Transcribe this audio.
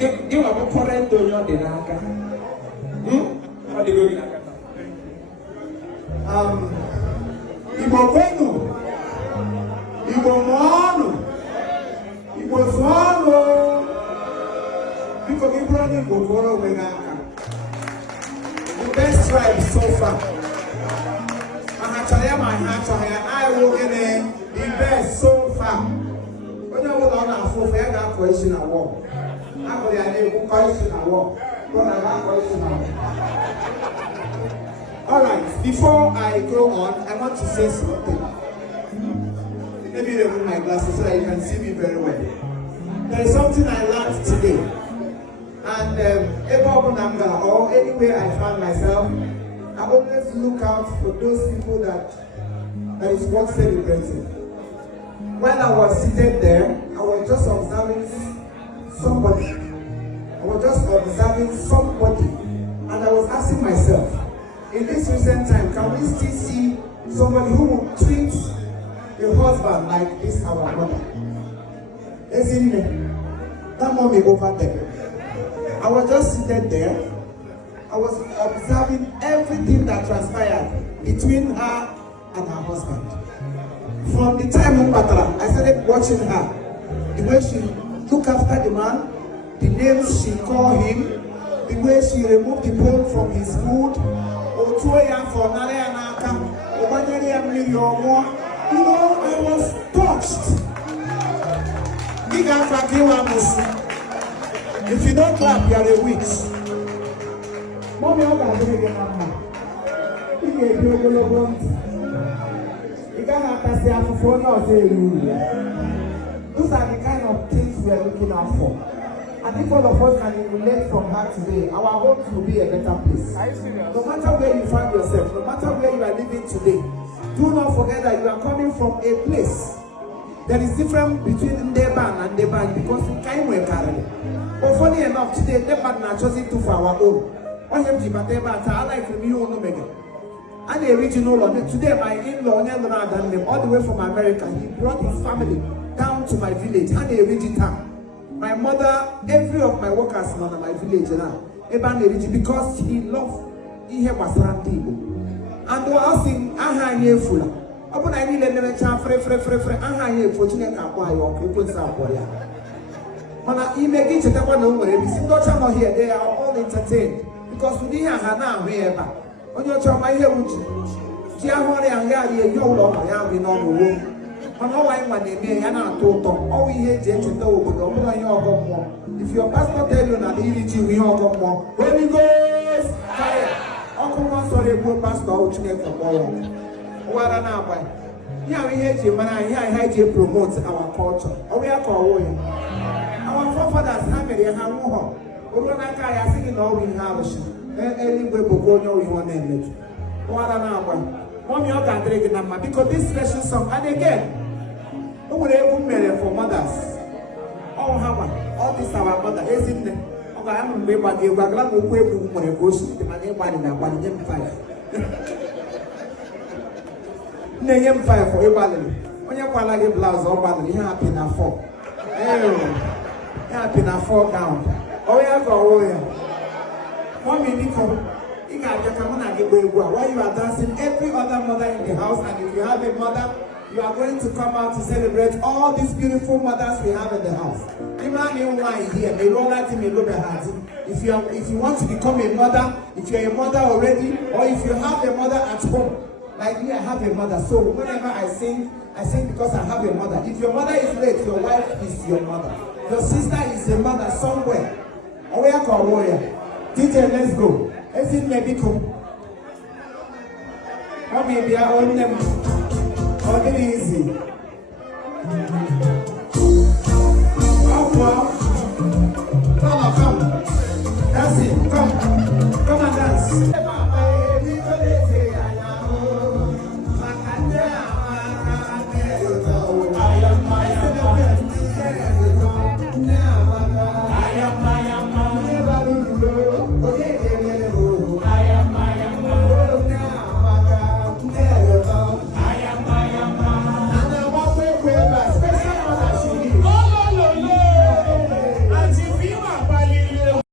You have a current on your dinaka. What do you do? Imo Comedy. Imo Mono. Imo Sono. Because you brought in Gogoro Wenaka. The best tribe so far. I will get the best so far. When I was on our phone, I got question at war. I got a question at war. But I got question at war. Alright, before I go on, I want to say something. Maybe remove my glasses so that you can see me very well. There is something I learned today. And or anywhere I find myself, I always look out for those people that is worth celebrating. When I was seated there, I was just observing somebody. And I was asking myself, in this recent time, can we still see somebody who will treat a husband like this, our mother? Isn't it? That mommy over there. I was just seated there. I was observing everything that transpired between her and her husband. From the time I started watching her, the way she looked after the man, the names she called him, the way she removed the bone from his food, I was touched. If you don't clap, you are a witch. Mommy, I'm going to get those are the kind of things we are looking out for. And if all of us can relate from her today, our home will be a better place. No matter where you find yourself, no matter where you are living today, do not forget that you are coming from a place. There is difference between Ndeban and Ndeban because we can't work carry. But funny enough, today Ndeban are choosing to for our own. I like me own mega. And the original one. Today my in-law all the way from America. He brought his family down to my village. And the original. My mother, every of my workers in my village now. Because he loved he was Igbo. And they were asking, aha ye fula. Upon I need a free, aha ye fortunate kakwai or people Sapoya. When I make it to the one over, if you don't here, they are all entertained. Because we didn't have now here. On your child, my hair would you? Giamore and Gary, you know, I am in all the room. On all I want, they may not told them. All we hate is to know, but open your more. If your pastor tell you not to eat you, we all go more. Holy Ghost, fire. Uncle one sorry, poor pastor, which makes a ball. What an hour. Here we hate you, man. Here I hate you promote our culture. Oh, we are called. Our forefathers have it, they have more. Oronaka, I think in all we have. Anyway, Bogonio, we want to name it. What an hour. Mommy, you can drink it now because this special song, and again, who would ever marry for mothers? Oh, how all this our mother, isn't it? Okay, I'm going to be back here. We're glad we will go to the money one in a 1 5. Name 5 for a balloon. When you call like a blouse or balloon, you happy now 4. Happy now 4 down. Oh, yeah, go away. Mommy, Nico, why you are dancing? Every other mother in the house, and if you have a mother, you are going to come out to celebrate all these beautiful mothers we have in the house. If you want to become a mother, if you're a mother already, or if you have a mother at home, like me, I have a mother. So whenever I sing because I have a mother. If your mother is late, your wife is your mother. Your sister is a mother somewhere. DJ, let's go. Is it maybe cool? Or maybe I own them. Or get easy. Oh, wow.